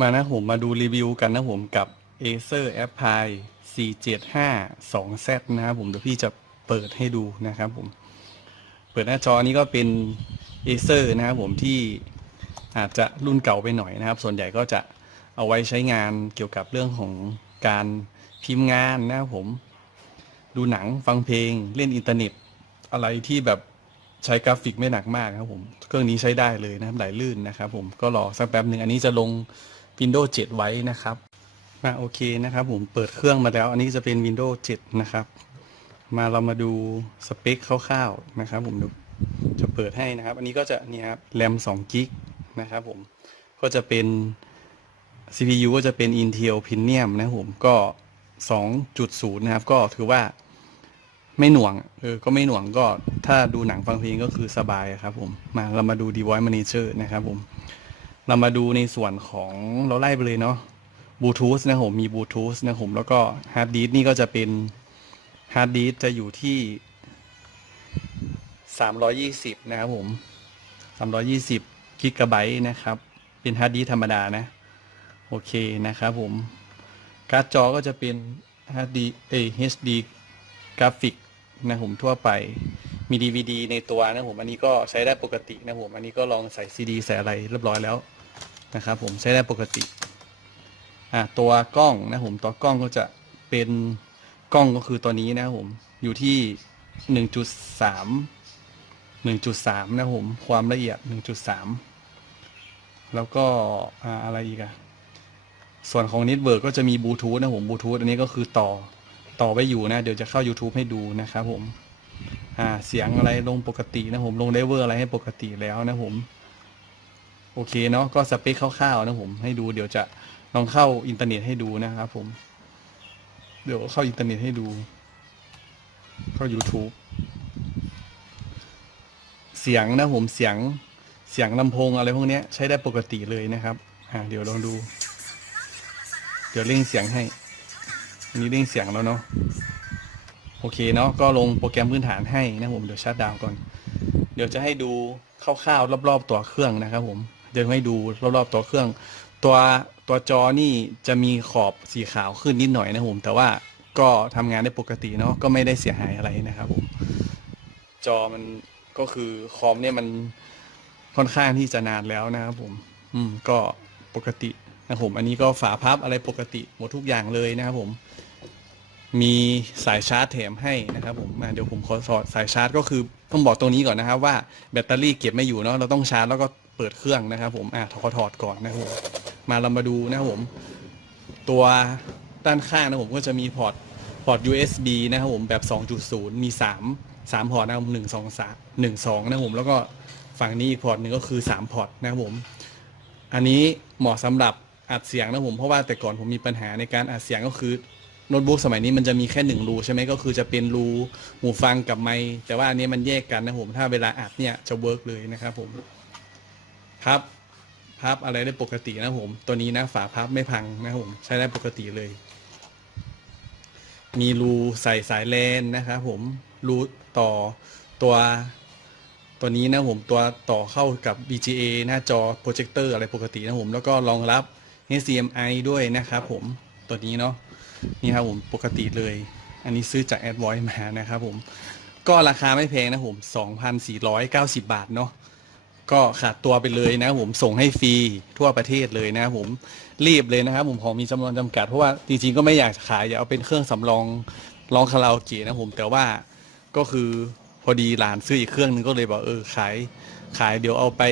มานะผมมาดูรีวิวกันนะผมกับ Acer Apply 475 2Z นะครับผมเดี๋ยวพี่จะเปิดให้ดูนะครับผม เปิดหน้าจอนี้ก็เป็น Acer นะครับผมที่อาจจะรุ่นเก่าไปหน่อยนะครับ ส่วนใหญ่ก็จะเอาไว้ใช้งานเกี่ยวกับเรื่องของการพิมพ์งานนะครับผม ดูหนังฟังเพลงเล่นอินเทอร์เน็ต อะไรที่แบบใช้กราฟิกไม่หนักมากครับผม เครื่องนี้ใช้ได้เลยนะครับไหลลื่นนะครับผมก็รอสักแป๊บหนึ่งอันนี้จะลง Windows 7 ไว้นะครับมาโอเคนะครับผมเปิดเครื่องมาแล้ว อันนี้จะเป็น Windows 7 นะครับ มาเรามาดูสเปคคร่าวๆนะครับ ผมจะเปิดให้นะครับ อันนี้ก็จะเนี่ยครับแรม2กิกนะครับผมก็จะเป็น CPU ก็จะเป็น Intel Pentium นะครับผมก็ 2.0 นะครับ ก็ถือว่าไม่หน่วงเออก็ไม่หน่วงก็ถ้าดูหนังฟังเพลงก็คือสบายครับผมมาเรามาดู Device Manager นะครับผม เรามาดูในส่วนของเราไล่ไปเลยเนาะบลูทูธนะผมมีบลูทูธนะผมแล้วก็ฮาร์ดดิสนี่ก็จะเป็นฮาร์ดดิสจะอยู่ที่ 320 นะครับผม 320กิกะไบต์นะครับ เป็นฮาร์ดดิสธรรมดานะ โอเคนะครับผม การ์ดจอก็จะเป็นฮาร์ดดิสเอ HD กราฟิกนะผมทั่วไปมี DVD ในตัวนะผม อันนี้ก็ใช้ได้ปกตินะผม อันนี้ก็ลองใส่ CD ใส่อะไรเรียบร้อยแล้ว นะครับผมใช้ได้ปกติอะตัวกล้องนะผมตัวกล้องก็จะเป็นกล้องก็คือตัวนี้นะครับผมอยู่ที่1.3 1.3นะครับผมความละเอียด1.3แล้วก็อ่าอะไรอีกอะส่วนของเน็ตเวิร์กก็จะมีบลูทูธนะผมบลูทูธอันนี้ก็คือต่อต่อไว้อยู่นะ เดี๋ยวจะเข้า YouTube ให้ดูนะครับผม อ่า เสียงอะไรลงปกตินะผม ลงไดเวอร์อะไรให้ปกติแล้วนะผม โอเคเนาะก็สเปคคร่าวๆนะผมให้ดูเดี๋ยวจะลองเข้าอินเทอร์เน็ตให้ดูนะครับผม เดี๋ยวเข้าอินเทอร์เน็ตให้ดู เข้า YouTube เสียงนะผมเสียงเสียงลำโพงอะไรพวกนี้ใช้ได้ปกติเลยนะครับอ่าเดี๋ยวลองดู เดี๋ยวเร่งเสียงให้อันนี้เร่งเสียงแล้วเนาะโอเคเนาะก็ลงโปรแกรมพื้นฐานให้นะผมเดี๋ยวชัดดาวน์ก่อน เดี๋ยวจะให้ดูคร่าวๆรอบๆตัวเครื่องนะครับผม ดี๋ยวให้ดูรอบๆตัวเครื่อง ตัวตัวจอนี่จะมีขอบสีขาวขึ้นนิดหน่อยนะผมแต่ว่าก็ทำงานได้ปกติเนาะก็ไม่ได้เสียหายอะไรนะครับผมจอมันก็คือคอมเนี่ยมันค่อนข้างที่จะนานแล้วนะครับผม อืมก็ปกตินะผม อันนี้ก็ฝาพับอะไรปกติหมดทุกอย่างเลยนะครับผม มีสายชาร์จแถมให้นะครับผมเดี๋ยวผมขอสอดสายชาร์จก็คือต้องบอกตรงนี้ก่อนนะครับว่าแบตเตอรี่เก็บไม่อยู่เนาะเราต้องชาร์จแล้วก็เปิดเครื่องนะครับผมอะขอถอดก่อนนะครับผมมาเรามาดูนะครับผม ตัวด้านข้างนะผมก็จะมีพอร์ตพอร์ต USB นะครับผมแบบ 2.0 มี 3 3 พอร์ตนะครับ1 2 3 1 2นะครับผมแล้วก็ฝั่งนี้อีกพอร์ตหนึ่งก็คือ 3 พอร์ตนะครับผม อันนี้เหมาะสำหรับอัดเสียงนะผมเพราะว่าแต่ก่อนผมมีปัญหาในการอัดเสียงก็คือ โน้ตบุ๊กสมัยนี้มันจะมีแค่หนึ่งรูใช่ไหมก็คือจะเป็นรูหูฟังกับไมค์แต่ว่าอันนี้มันแยกกันนะผมถ้าเวลาอัดเนี่ยจะเวิร์กเลยนะครับผมพับพับอะไรได้ปกตินะผม ตัวนี้นะฝาพับไม่พังนะผมใช้ได้ปกติเลย มีรูใส่สายแลนนะครับผมรูต่อตัวตัวนี้นะผมตัวต่อเข้ากับ VGA หน้าจอโปรเจคเตอร์อะไรปกตินะผม แล้วก็รองรับ HDMI ด้วยนะครับผมตัวนี้เนาะ นี่ครับผมปกติเลย อันนี้ซื้อจาก AdVoice มานะครับผมก็ราคาไม่แพงนะผม2,490 บาทเนาะก็ขาดตัวไปเลยนะผมส่งให้ฟรีทั่วประเทศเลยนะผมรีบเลยนะครับผมของมีจำนวนจำกัดเพราะว่าจริงๆก็ไม่อยากจะขายอยากเอาเป็นเครื่องสำรองรองคาราโอเกะนะผมแต่ว่าก็คือพอดีหลานซื้ออีกเครื่องนึงก็เลยบอกเออขายขายเดี๋ยวเอาไป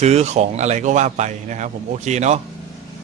ซื้อของอะไรก็ว่าไปนะครับผมโอเคเนาะ